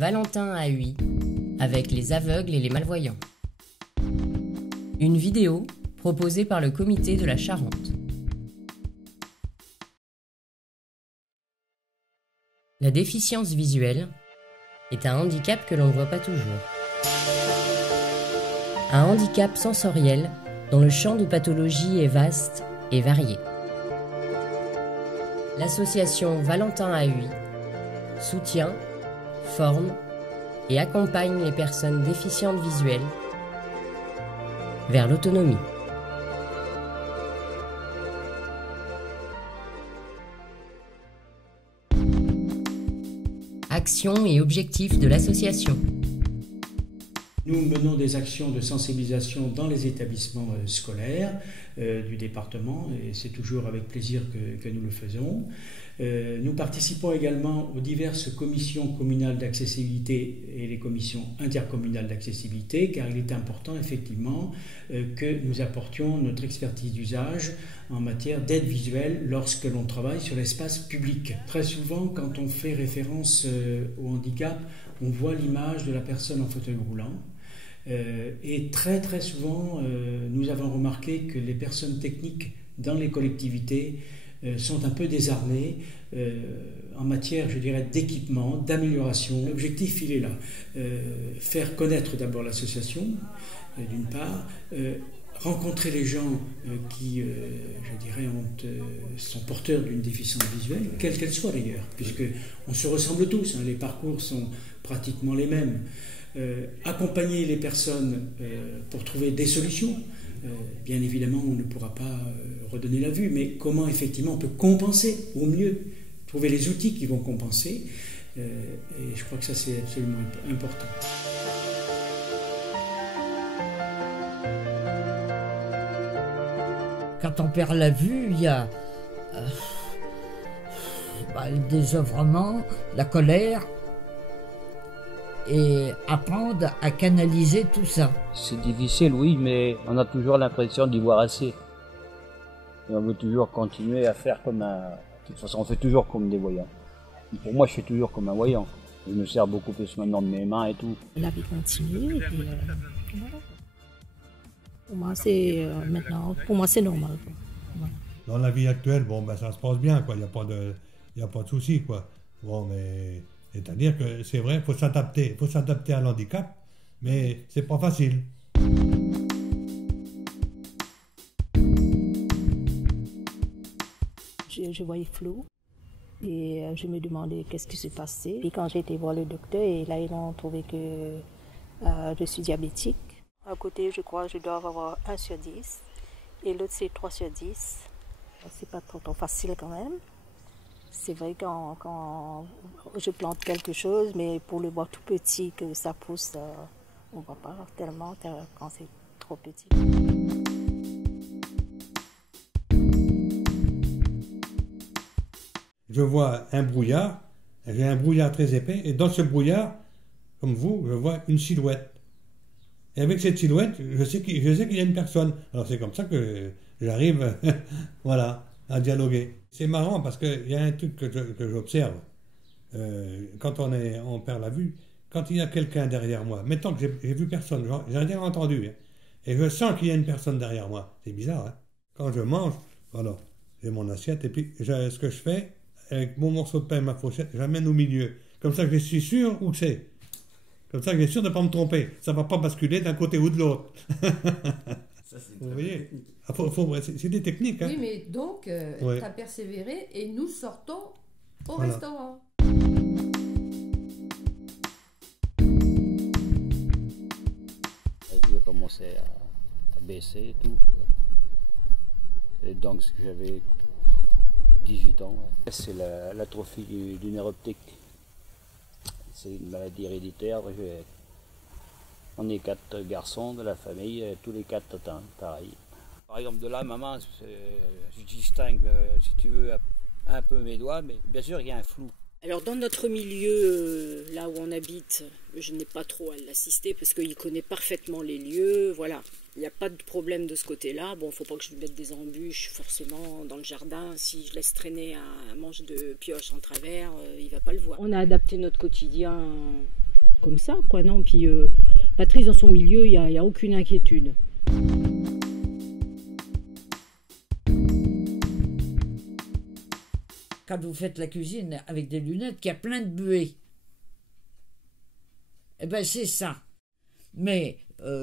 Valentin à Huy, avec les aveugles et les malvoyants. Une vidéo proposée par le comité de la Charente. La déficience visuelle est un handicap que l'on ne voit pas toujours. Un handicap sensoriel dont le champ de pathologie est vaste et varié. L'association Valentin à Huy soutient, forme et accompagne les personnes déficientes visuelles vers l'autonomie. Actions et objectifs de l'association. Nous menons des actions de sensibilisation dans les établissements scolaires du département et c'est toujours avec plaisir que nous le faisons. Nous participons également aux diverses commissions communales d'accessibilité et les commissions intercommunales d'accessibilité car il est important effectivement que nous apportions notre expertise d'usage en matière d'aide visuelle lorsque l'on travaille sur l'espace public. Très souvent, quand on fait référence au handicap, on voit l'image de la personne en fauteuil roulant. Et très souvent, nous avons remarqué que les personnes techniques dans les collectivités sont un peu désarmées en matière, je dirais, d'équipement, d'amélioration. L'objectif, il est là. Faire connaître d'abord l'association, d'une part, rencontrer les gens qui, je dirais, sont porteurs d'une déficience visuelle, quelle qu'elle soit d'ailleurs, puisqu'on se ressemble tous, les parcours sont pratiquement les mêmes. Accompagner les personnes pour trouver des solutions. Bien évidemment, on ne pourra pas redonner la vue, mais comment effectivement on peut compenser au mieux, trouver les outils qui vont compenser, et je crois que ça c'est absolument important. Quand on perd la vue, il y a le désœuvrement, la colère, et apprendre à canaliser tout ça. C'est difficile, oui, mais on a toujours l'impression d'y voir assez. Et on veut toujours continuer à faire comme un... De toute façon, on fait toujours comme des voyants. Pour moi, je fais toujours comme un voyant. Je me sers beaucoup plus maintenant de mes mains et tout. La vie continue, et puis voilà. Pour moi, c'est maintenant, pour moi, c'est normal. Voilà. Dans la vie actuelle, ça se passe bien, quoi. Il n'y a pas de souci, quoi. Bon, mais c'est-à-dire que c'est vrai, il faut s'adapter à l'handicap, mais c'est pas facile. Je voyais flou et je me demandais qu'est-ce qui s'est passé. Et quand j'ai été voir le docteur, et là ils ont trouvé que je suis diabétique. À côté, je crois que je dois avoir 1/10 et l'autre c'est 3/10. C'est pas trop facile quand même. C'est vrai quand je plante quelque chose, mais pour le voir tout petit que ça pousse, on ne voit pas tellement quand c'est trop petit. Je vois un brouillard, j'ai un brouillard très épais, et dans ce brouillard, comme vous, je vois une silhouette. Et avec cette silhouette, je sais qu'il y a une personne. Alors c'est comme ça que j'arrive voilà, à dialoguer. C'est marrant parce qu'il y a un truc que j'observe. Quand on perd la vue, quand il y a quelqu'un derrière moi, mettons que j'ai vu personne, j'ai rien entendu, hein, et je sens qu'il y a une personne derrière moi. C'est bizarre, hein. Quand je mange, voilà, j'ai mon assiette, et puis ce que je fais, avec mon morceau de pain et ma fourchette, j'amène au milieu. Comme ça que je suis sûr où c'est. Comme ça que je suis sûr de ne pas me tromper. Ça ne va pas basculer d'un côté ou de l'autre. Vous voyez, c'est des techniques. Hein. Oui, mais donc, tu as persévéré et nous sortons au restaurant. La vue a commencé à baisser et tout. Et donc, j'avais 18 ans. Ouais. C'est l'atrophie du nerf optique. C'est une maladie héréditaire. On est 4 garçons de la famille, tous les 4 atteints, pareil. Par exemple, de là, maman, je distingue, si tu veux, un peu mes doigts, mais bien sûr, il y a un flou. Alors, dans notre milieu, là où on habite, je n'ai pas trop à l'assister parce qu'il connaît parfaitement les lieux, voilà. Il n'y a pas de problème de ce côté-là. Bon, il ne faut pas que je lui mette des embûches forcément dans le jardin. Si je laisse traîner un manche de pioche en travers, il ne va pas le voir. On a adapté notre quotidien comme ça, quoi, non. Puis Patrice, dans son milieu, il n'y a aucune inquiétude. Quand vous faites la cuisine avec des lunettes, qu'il y a plein de buées. Eh bien, c'est ça. Mais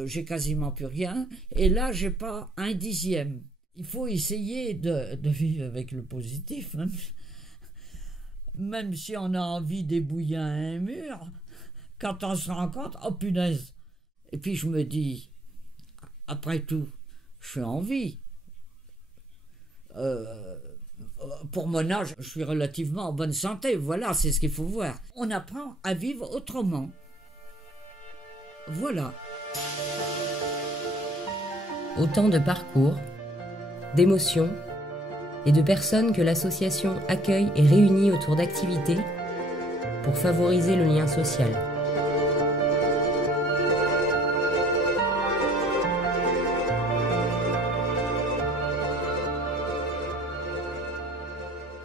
j'ai quasiment plus rien. Et là, j'ai pas un dixième. Il faut essayer de vivre avec le positif. Hein. Même si on a envie d'ébouiller un mur, quand on se rend compte, oh punaise. Et puis je me dis, après tout, je suis en vie. Pour mon âge, je suis relativement en bonne santé. Voilà, c'est ce qu'il faut voir. On apprend à vivre autrement. Voilà. Autant de parcours, d'émotions et de personnes que l'association accueille et réunit autour d'activités pour favoriser le lien social.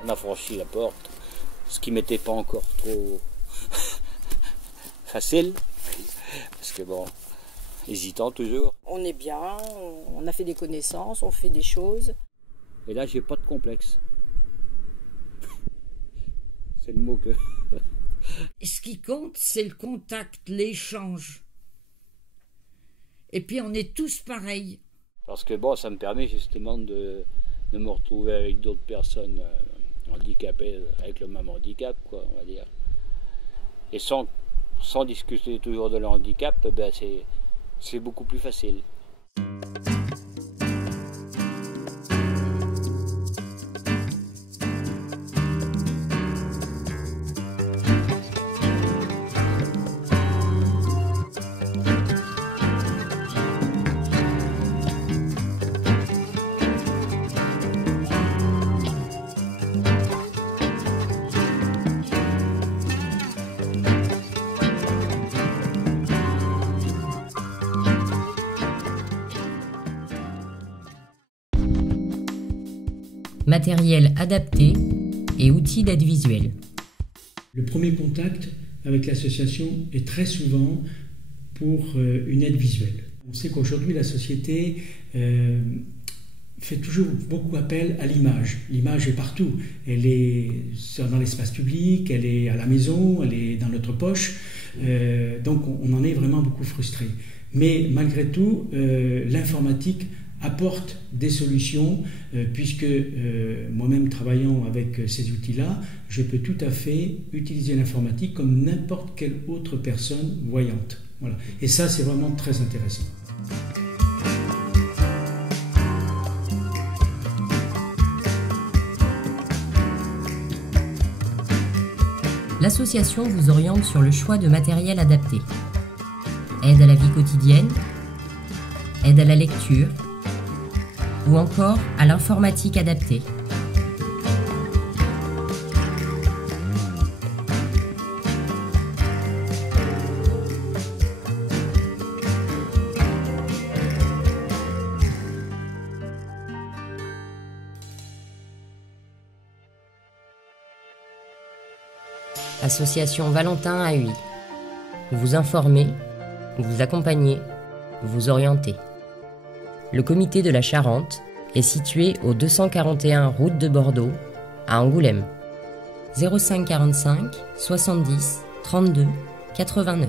On a franchi la porte, ce qui m'était pas encore trop facile, parce que bon, hésitant toujours. On est bien, on a fait des connaissances, on fait des choses. Et là, j'ai pas de complexe. C'est le mot que... Ce qui compte, c'est le contact, l'échange. Et puis, on est tous pareils. Parce que bon, ça me permet justement de me retrouver avec d'autres personnes handicapées, avec le même handicap, quoi, on va dire. Et sans discuter toujours de leur handicap, ben c'est beaucoup plus facile. Matériel adapté et outils d'aide visuelle. Le premier contact avec l'association est très souvent pour une aide visuelle. On sait qu'aujourd'hui la société fait toujours beaucoup appel à l'image. L'image est partout. Elle est dans l'espace public, elle est à la maison, elle est dans notre poche. Donc on en est vraiment beaucoup frustré. Mais malgré tout, l'informatique apporte des solutions, puisque moi-même travaillant avec ces outils-là, je peux tout à fait utiliser l'informatique comme n'importe quelle autre personne voyante. Voilà. Et ça, c'est vraiment très intéressant. L'association vous oriente sur le choix de matériel adapté. Aide à la vie quotidienne, aide à la lecture, ou encore à l'informatique adaptée. Association Valentin à Huy. Vous informer, vous accompagner, vous orienter. Le comité de la Charente est situé au 241 route de Bordeaux, à Angoulême. 05 45 70 32 89.